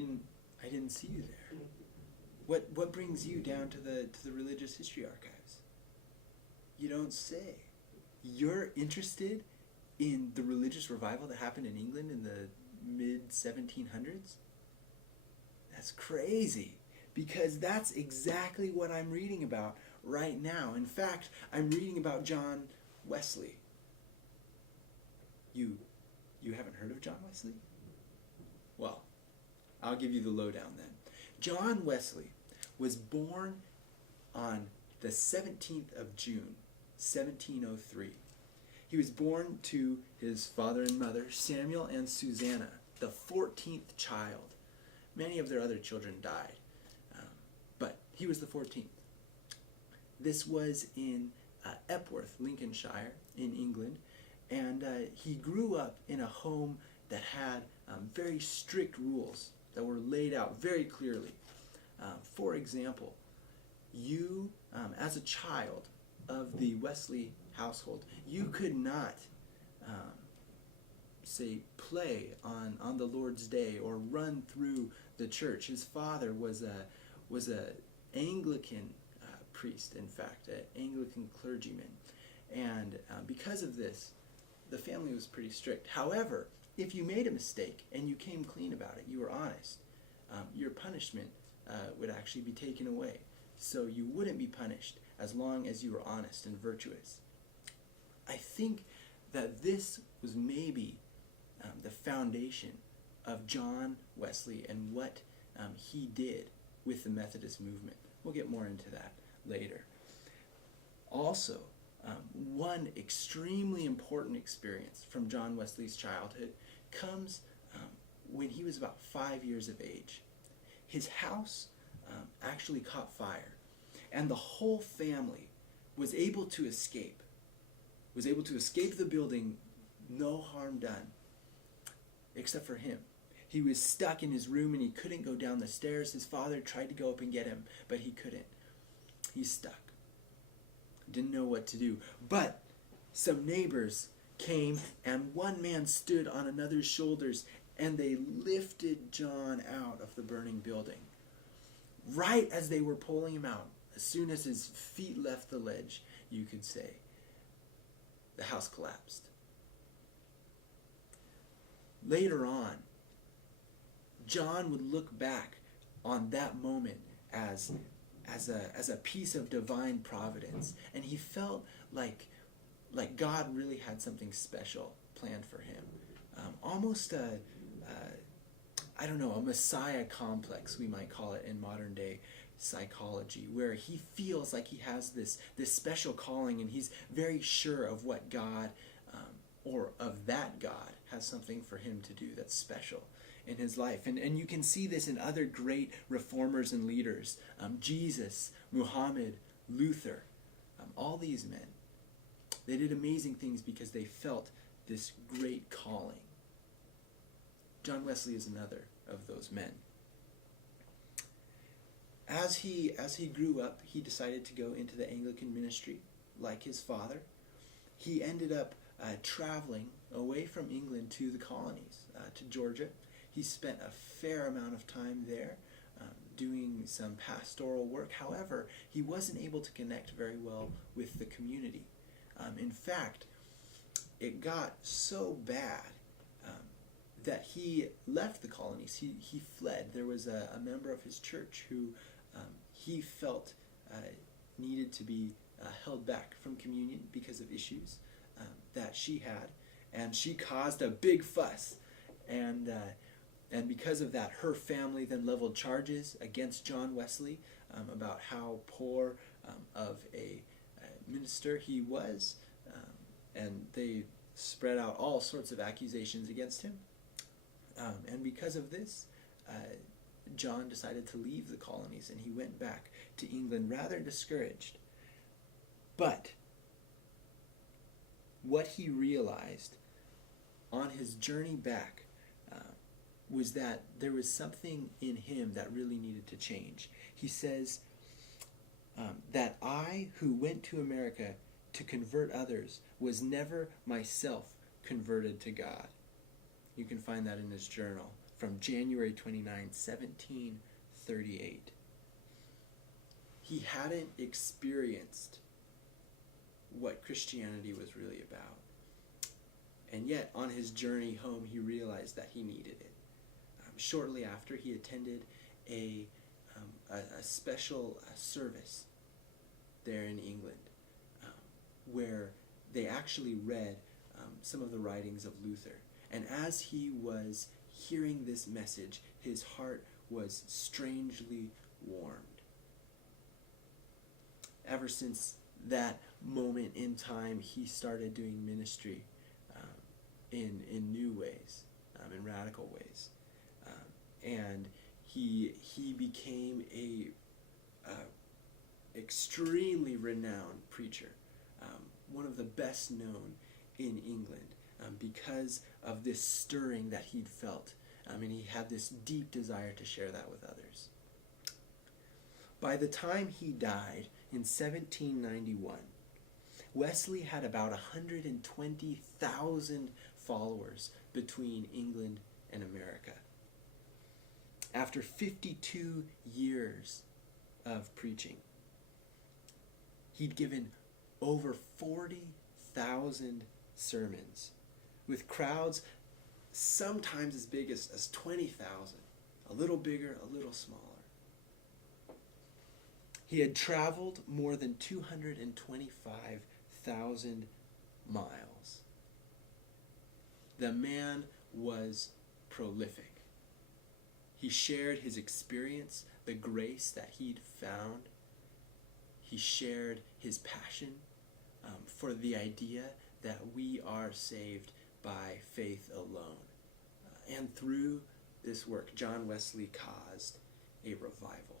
didn't see you there. What brings you down to the religious history archives? You don't say. You're interested in the religious revival that happened in England in the mid-1700s? That's crazy, because that's exactly what I'm reading about right now. In fact, I'm reading about John Wesley. You haven't heard of John Wesley? Well, I'll give you the lowdown then. John Wesley was born on the 17th of June, 1703. He was born to his father and mother, Samuel and Susanna, the 14th child. Many of their other children died, but he was the 14th. This was in Epworth, Lincolnshire, in England, and he grew up in a home that had very strict rules that were laid out very clearly. For example, you, as a child of the Wesley household, you could not, say, play on the Lord's Day or run through the church. His father was a Anglican priest, in fact, an Anglican clergyman, and because of this, the family was pretty strict. However, if you made a mistake and you came clean about it, you were honest, your punishment would actually be taken away. So you wouldn't be punished as long as you were honest and virtuous. I think that this was maybe the foundation of John Wesley and what he did with the Methodist movement. We'll get more into that later. Also, one extremely important experience from John Wesley's childhood comes when he was about 5 years of age. His house actually caught fire, and the whole family was able to escape the building, no harm done, except for him. He was stuck in his room and he couldn't go down the stairs. His father tried to go up and get him, but he couldn't. He's stuck. Didn't know what to do. But some neighbors came, and one man stood on another's shoulders, and they lifted John out of the burning building. Right as they were pulling him out, as soon as his feet left the ledge, you could say, the house collapsed. Later on, John would look back on that moment as a piece of divine providence, and he felt like God really had something special planned for him. Almost a Messiah complex, we might call it in modern day psychology, where he feels like he has this special calling, and he's very sure of what God, or of that God, has something for him to do that's special in his life. And you can see this in other great reformers and leaders. Jesus, Muhammad, Luther, all these men. They did amazing things because they felt this great calling. John Wesley is another of those men. As he grew up, he decided to go into the Anglican ministry like his father. He ended up traveling away from England to the colonies, to Georgia. He spent a fair amount of time there doing some pastoral work. However, he wasn't able to connect very well with the community. In fact, it got so bad that he left the colonies. He fled. There was a member of his church who he felt needed to be held back from communion because of issues that she had, and she caused a big fuss, and because of that, her family then leveled charges against John Wesley about how poor of a minister he was, and they spread out all sorts of accusations against him. And because of this, John decided to leave the colonies, and he went back to England rather discouraged. But what he realized on his journey back was that there was something in him that really needed to change. He says that I, who went to America to convert others, was never myself converted to God. You can find that in his journal. from January 29, 1738. He hadn't experienced what Christianity was really about. And yet, on his journey home, he realized that he needed it. Shortly after, he attended a special service there in England, where they actually read some of the writings of Luther. And as he was hearing this message, his heart was strangely warmed. Ever since that moment in time, he started doing ministry in new ways, in radical ways. And he became a extremely renowned preacher, one of the best known in England, because of this stirring that he'd felt, and he had this deep desire to share that with others. By the time he died in 1791, Wesley had about 120,000 followers between England and America. After 52 years of preaching, he'd given over 40,000 sermons, with crowds sometimes as big as 20,000, a little bigger, a little smaller. He had traveled more than 225,000 miles. The man was prolific. He shared his experience, the grace that he'd found. He shared his passion for the idea that we are saved by faith alone. And through this work, John Wesley caused a revival.